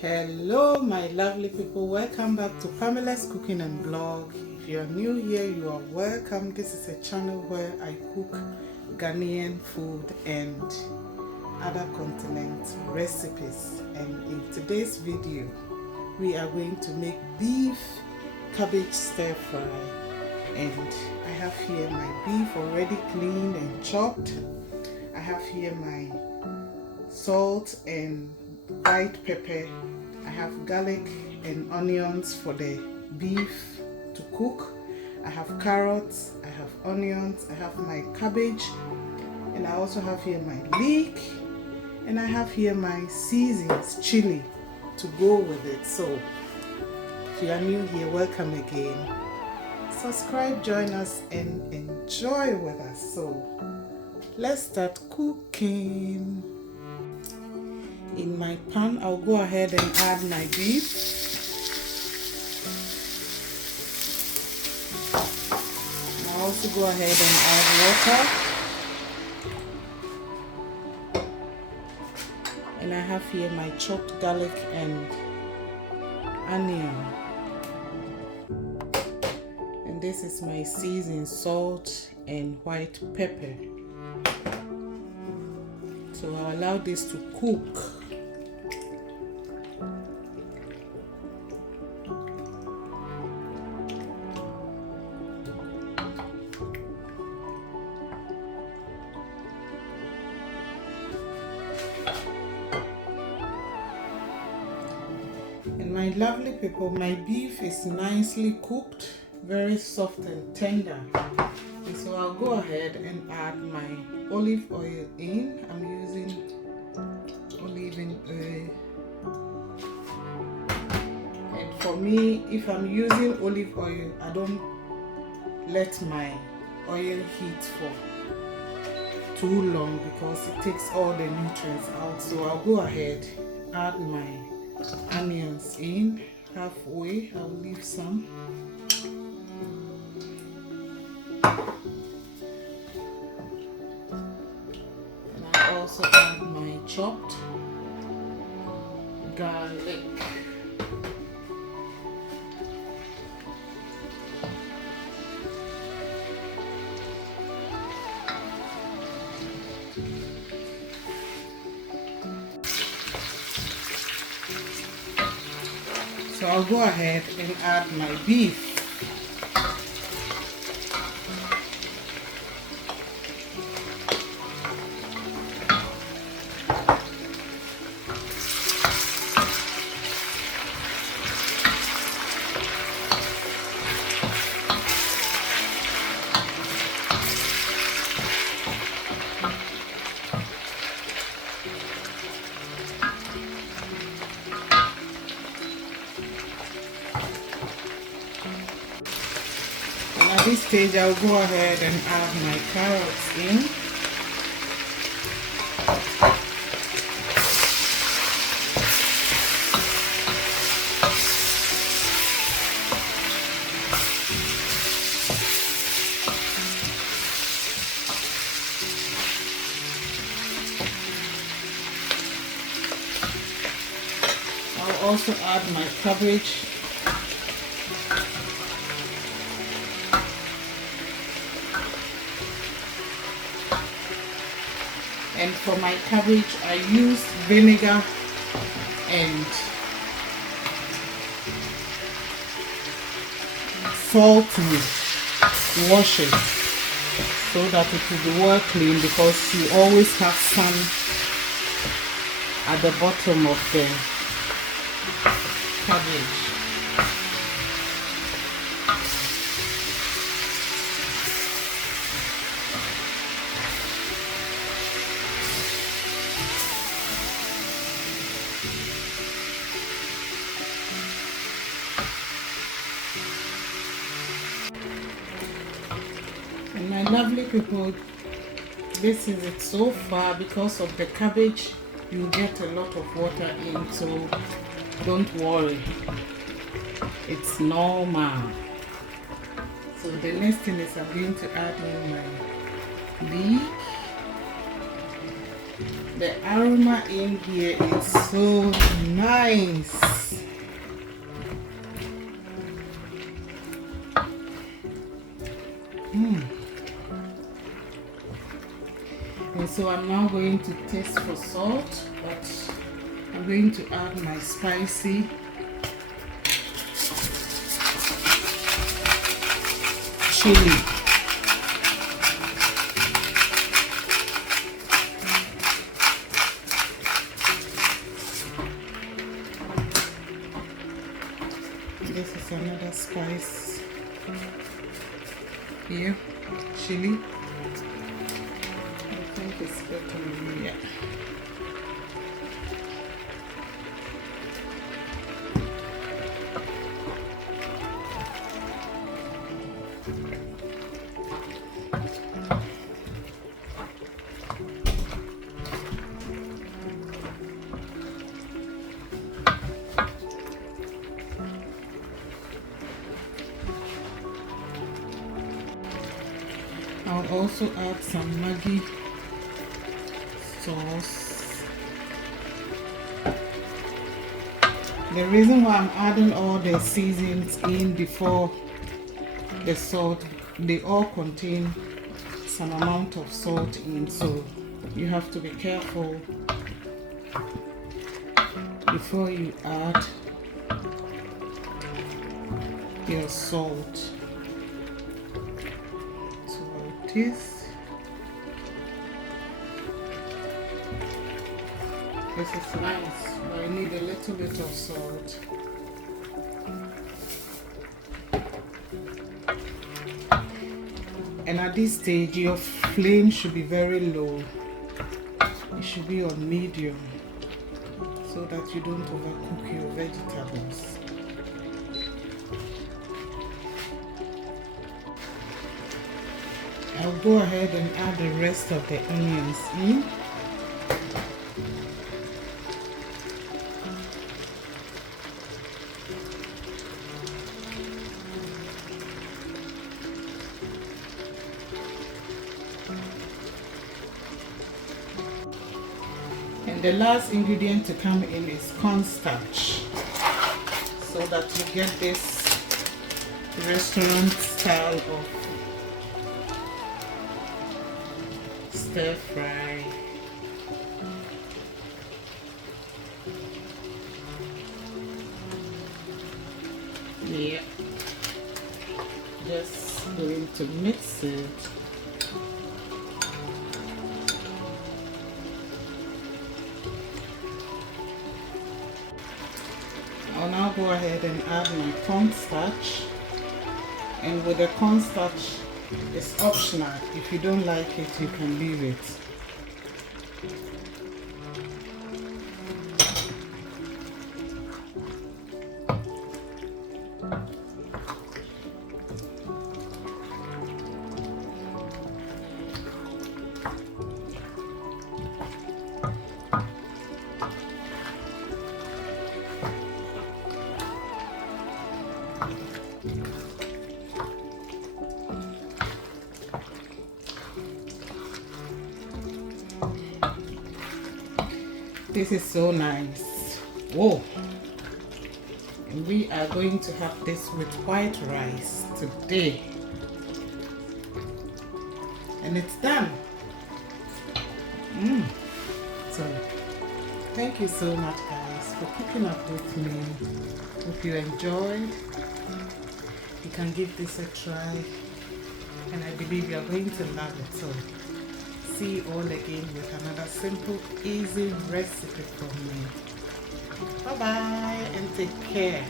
Hello my lovely people, welcome back to Pamela's Cooking and Blog. If you are new here, you are welcome. This is a channel where I cook Ghanaian food and other continent recipes, and in today's video we are going to make beef cabbage stir fry. And I have here my beef already cleaned and chopped. I have here my salt and white pepper. I have garlic and onions for the beef to cook. I have carrots, I have onions, I have my cabbage, and I also have here my leek, and I have here my seasons, chili, to go with it. So if you are new here, welcome again. Subscribe, join us and enjoy with us. So let's start cooking. In my pan, I'll go ahead and add my beef. I'll also go ahead and add water. And I have here my chopped garlic and onion. And this is my seasoned salt and white pepper. So I'll allow this to cook. And my lovely people, my beef is nicely cooked, very soft and tender. And so I'll go ahead and add my olive oil in. I'm using olive oil. And for me, if I'm using olive oil, I don't let my oil heat for too long because it takes all the nutrients out. So I'll go ahead, add my onions in halfway. I'll leave some. And I'll also add my chopped garlic. So I'll go ahead and add my beef. At this stage, I'll go ahead and add my carrots in. I'll also add my cabbage. And for my cabbage, I used vinegar and salt to wash it so that it will be well clean, because you always have sun at the bottom of the cabbage. And my lovely people, this is it so far. Because of the cabbage, you get a lot of water in, so don't worry, it's normal. So the next thing is I'm going to add in my leek. The aroma in here is so nice. And so I'm now going to taste for salt, but I'm going to add my spicy chili. This is another spice here, chili. I think it's better, yeah. I'll also add some Maggi sauce. The reason why I'm adding all the seasonings in before the salt, they all contain some amount of salt in, so you have to be careful before you add your salt. This is nice, but I need a little bit of salt. And at this stage your flame should be very low. It should be on medium so that you don't overcook your vegetables. I'll go ahead and add the rest of the onions in. And the last ingredient to come in is cornstarch, so that you get this restaurant style of stir fry. Yeah, just going to mix it. I'll now go ahead and add my cornstarch, and with the cornstarch, it's optional. If you don't like it, you can leave it. This is so nice. Whoa! And we are going to have this with white rice today. And it's done. So, thank you so much, guys, for cooking up with me. Hope you enjoyed. You can give this a try, and I believe you are going to love it. So, see you all again with another simple, easy recipe from me. Bye bye and take care.